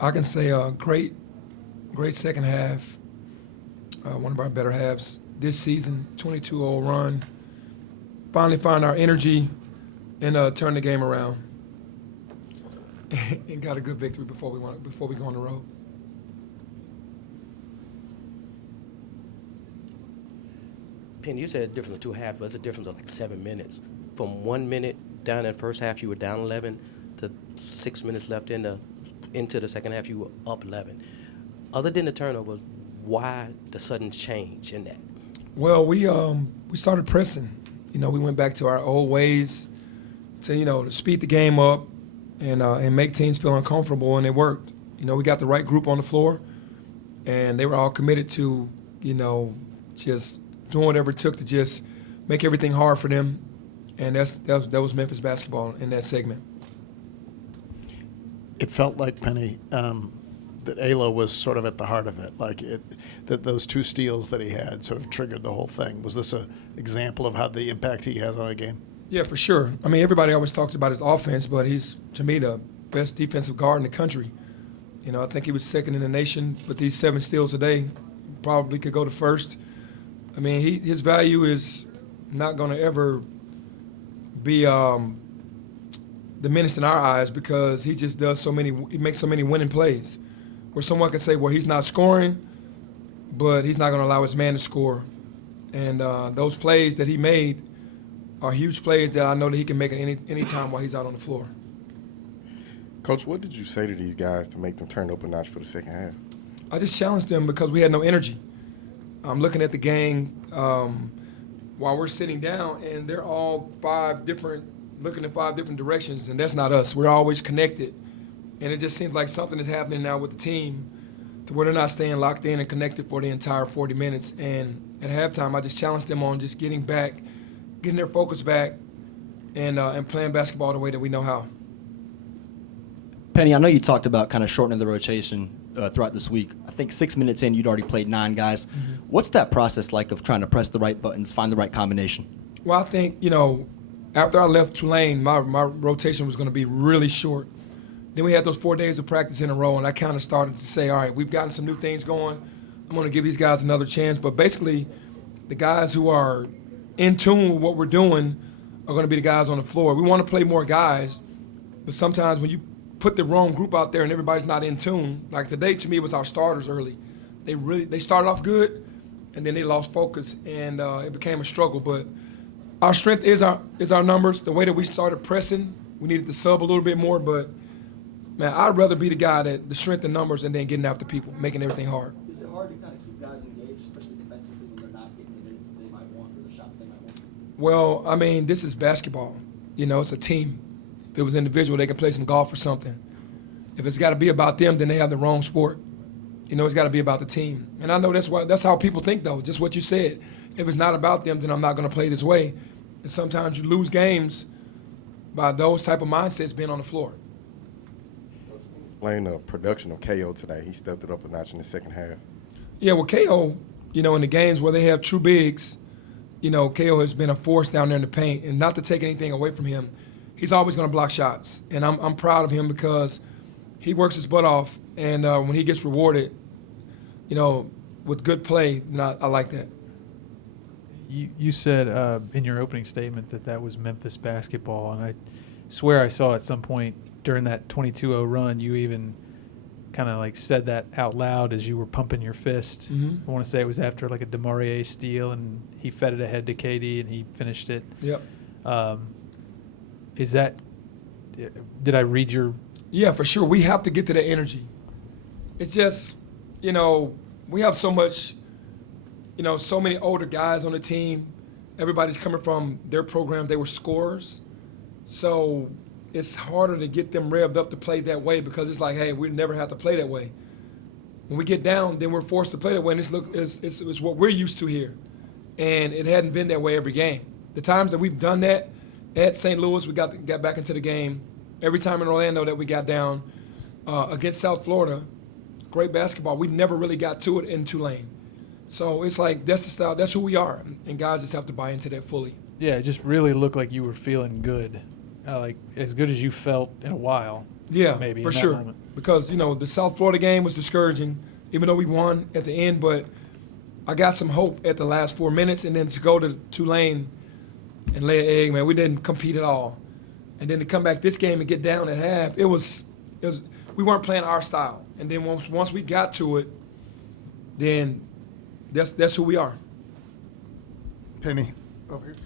I can say great second half. One of our better halves this season. 22-0 run. Finally find our energy and turn the game around. And got a good victory before we go on the road. Penny, you said a difference of two halves, but it's a difference of like 7 minutes. From 1 minute down in the first half, you were down 11, to 6 minutes left into the second half, you were up 11. Other than the turnovers, why the sudden change in that? Well, we started pressing. We went back to our old ways to speed the game up and make teams feel uncomfortable, and it worked. We got the right group on the floor, and they were all committed to just doing whatever it took to just make everything hard for them, and that was Memphis basketball in that segment. It felt like, Penny, that Alo was sort of at the heart of it, that those two steals that he had sort of triggered the whole thing. Was this an example of how the impact he has on a game? Yeah, for sure. I mean, everybody always talks about his offense, but he's, to me, the best defensive guard in the country. I think he was second in the nation with these 7 steals a day. Probably could go to first. I mean, his value is not going to ever be diminished in our eyes because he just he makes so many winning plays. Where someone could say, well, he's not scoring, but he's not going to allow his man to score. And those plays that he made are huge plays that I know that he can make at any time while he's out on the floor. Coach, what did you say to these guys to make them turn up a notch for the second half? I just challenged them because we had no energy. I'm looking at the game while we're sitting down, and they're all looking in 5 different directions, and that's not us. We're always connected. And it just seems like something is happening now with the team to where they're not staying locked in and connected for the entire 40 minutes. And at halftime, I just challenged them on just getting their focus back and playing basketball the way that we know how. Penny, I know you talked about kind of shortening the rotation throughout this week. I think 6 minutes in, you'd already played 9 guys. Mm-hmm. What's that process like of trying to press the right buttons, find the right combination? Well, I think, after I left Tulane, my rotation was going to be really short. Then we had those 4 days of practice in a row, and I kind of started to say, all right, we've gotten some new things going. I'm going to give these guys another chance. But basically, the guys who are in tune with what we're doing are going to be the guys on the floor. We want to play more guys, but sometimes when you put the wrong group out there and everybody's not in tune, like today to me it was our starters early. They started off good, and then they lost focus, and it became a struggle. But our strength is our numbers. The way that we started pressing, we needed to sub a little bit more, but man, I'd rather be the guy that the strength in numbers and then getting after people, making everything hard. Is it hard to kind of keep guys engaged, especially defensively, when they're not getting the minutes they might want or the shots they might want? Well, I mean, this is basketball. It's a team. If it was individual, they can play some golf or something. If it's got to be about them, then they have the wrong sport. It's got to be about the team. And I know that's how people think, though, just what you said. If it's not about them, then I'm not going to play this way. And sometimes you lose games by those type of mindsets being on the floor. Explain the production of KO today. He stepped it up a notch in the second half. Yeah, well, KO, in the games where they have true bigs, KO has been a force down there in the paint. And not to take anything away from him, he's always going to block shots. And I'm proud of him because he works his butt off. And when he gets rewarded, with good play, I like that. You said in your opening statement that was Memphis basketball, and I swear I saw at some point during that 22-0 run, you even kind of said that out loud as you were pumping your fist. Mm-hmm. I want to say it was after a DeMaurier steal, and he fed it ahead to KD, and he finished it. Yep. Did I read your? Yeah, for sure. We have to get to that energy. It's just, we have so much, so many older guys on the team. Everybody's coming from their program. They were scorers. So it's harder to get them revved up to play that way because it's like, hey, we never have to play that way. When we get down, then we're forced to play that way, and it's what we're used to here. And it hadn't been that way every game. The times that we've done that, at St. Louis, we got back into the game. Every time in Orlando that we got down against South Florida, great basketball. We never really got to it in Tulane. So it's like that's the style. That's who we are, and guys just have to buy into that fully. Yeah, it just really looked like you were feeling good, as good as you felt in a while. Yeah, maybe for in that sure. moment. Because, the South Florida game was discouraging, even though we won at the end, but I got some hope at the last 4 minutes, and then to go to Tulane and lay an egg, man, we didn't compete at all. And then to come back this game and get down at half, it was we weren't playing our style. And then once we got to it, then that's who we are. Penny, over here.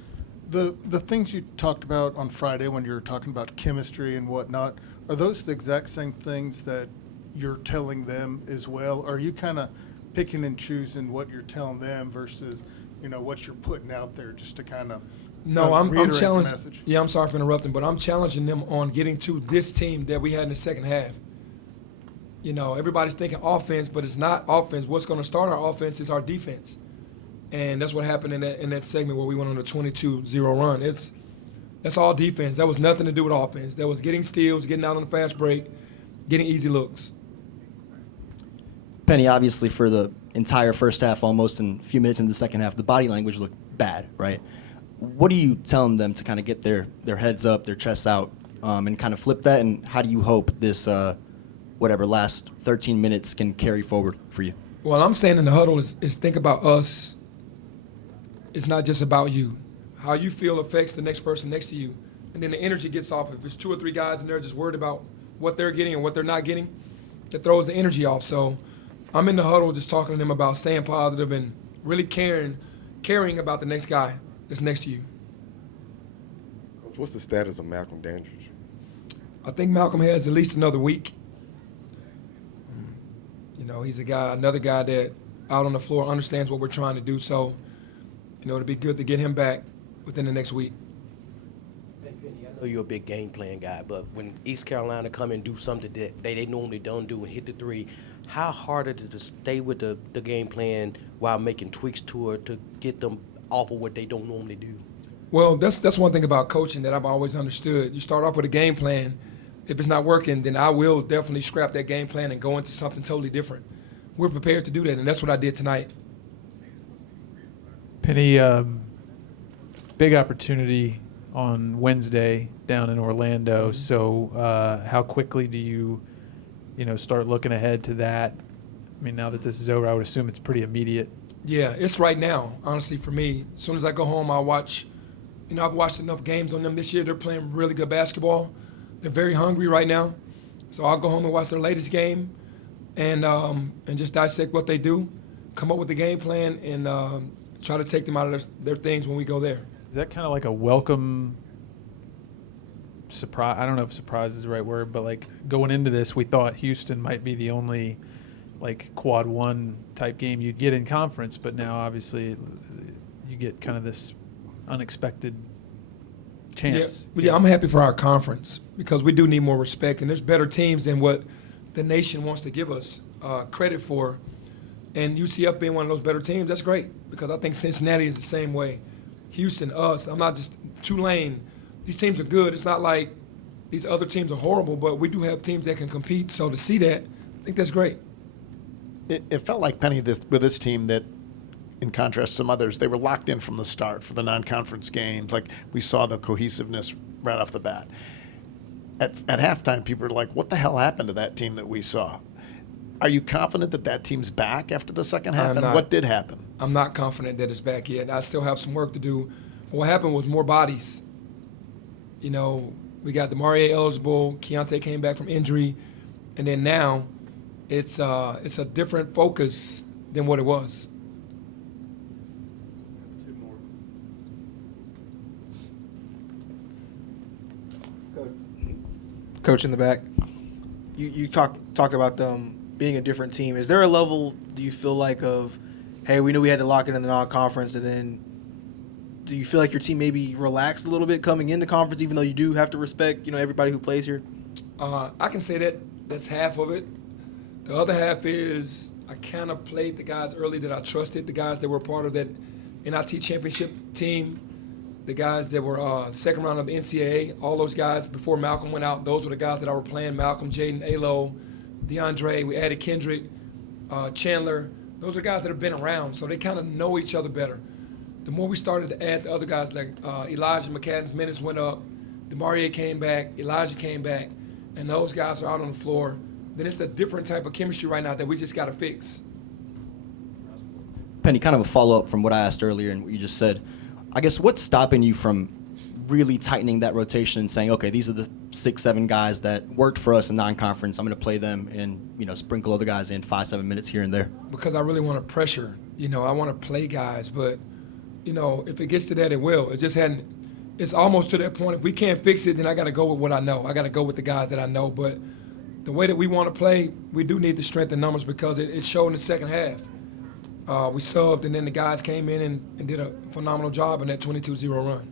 The things you talked about on Friday when you were talking about chemistry and whatnot, are those the exact same things that you're telling them as well? Or are you kind of picking and choosing what you're telling them versus, what you're putting out there just to kind of No, I'm reiterate the challenging. message? Yeah, I'm sorry for interrupting, but I'm challenging them on getting to this team that we had in the second half. Everybody's thinking offense, but it's not offense. What's going to start our offense is our defense, and that's what happened in that segment where we went on a 22-0 run. That's all defense. That was nothing to do with offense. That was getting steals, getting out on the fast break, getting easy looks. Penny, obviously, for the entire first half, almost in a few minutes into the second half, the body language looked bad, right? What are you telling them to kind of get their heads up, their chests out, and kind of flip that? And how do you hope this, last 13 minutes can carry forward for you? Well, I'm saying in the huddle is think about us. It's not just about you. How you feel affects the next person next to you. And then the energy gets off. If there's 2 or 3 guys in there just worried about what they're getting and what they're not getting, it throws the energy off. So I'm in the huddle just talking to them about staying positive and really caring about the next guy that's next to you. Coach, what's the status of Malcolm Dandridge? I think Malcolm has at least another week. He's another guy that out on the floor understands what we're trying to do. So, it'd be good to get him back within the next week. Hey, Penny, I know you're a big game plan guy, but when East Carolina come and do something that they normally don't do and hit the three, how hard is it to stay with the game plan while making tweaks to it to get them off of what they don't normally do? Well, that's one thing about coaching that I've always understood. You start off with a game plan. If it's not working, then I will definitely scrap that game plan and go into something totally different. We're prepared to do that, and that's what I did tonight. Penny, big opportunity on Wednesday down in Orlando. Mm-hmm. So how quickly do you start looking ahead to that? I mean, now that this is over, I would assume it's pretty immediate. Yeah, it's right now, honestly, for me. As soon as I go home, I'll watch. I've watched enough games on them this year. They're playing really good basketball. They're very hungry right now. So I'll go home and watch their latest game and just dissect what they do, come up with the game plan, and try to take them out of their things when we go there. Is that kind of like a welcome surprise? I don't know if surprise is the right word, but like going into this, we thought Houston might be the only like quad one type game you'd get in conference, but now obviously you get kind of this unexpected chance. Yeah, I'm happy for our conference because we do need more respect, and there's better teams than what the nation wants to give us credit for. And UCF being one of those better teams, that's great because I think Cincinnati is the same way. Houston, us, I'm not just Tulane. These teams are good. It's not like these other teams are horrible, but we do have teams that can compete. So to see that, I think that's great. It felt like, Penny, with this team that, in contrast to some others, they were locked in from the start for the non-conference games. Like, we saw the cohesiveness right off the bat. At halftime, people were like, what the hell happened to that team that we saw? Are you confident that that team's back after the second half? I'm And not. what did happen? I'm not confident that it's back yet. I still have some work to do. But what happened was more bodies. We got DeMarie eligible. Keontae came back from injury. And then now it's a different focus than what it was. Coach in the back, you talked about them being a different team. Is there a level, do you feel like, of, hey, we knew we had to lock it in the non-conference, and then do you feel like your team maybe relaxed a little bit coming into conference, even though you do have to respect, everybody who plays here? I can say that's half of it. The other half is I kind of played the guys early that I trusted, the guys that were part of that NIT championship team, the guys that were second round of the NCAA, all those guys before Malcolm went out, those were the guys that I were playing, Malcolm, Jaden, Alo, DeAndre, we added Kendrick, Chandler. Those are guys that have been around, so they kind of know each other better. The more we started to add the other guys, like Elijah McCadden's minutes went up, DeMarie came back, Elijah came back, and those guys are out on the floor, then it's a different type of chemistry right now that we just got to fix. Penny, kind of a follow-up from what I asked earlier and what you just said. I guess what's stopping you from really tightening that rotation and saying, okay, these are the 6-7 guys that worked for us in non-conference. I'm going to play them and, sprinkle other guys in 5-7 minutes here and there. Because I really want to pressure. I want to play guys, but, if it gets to that, it will. It just hadn't. It's almost to that point. If we can't fix it, then I got to go with what I know. I got to go with the guys that I know. But the way that we want to play, we do need to strengthen numbers because it showed in the second half. We subbed, and then the guys came in and did a phenomenal job in that 22-0 run.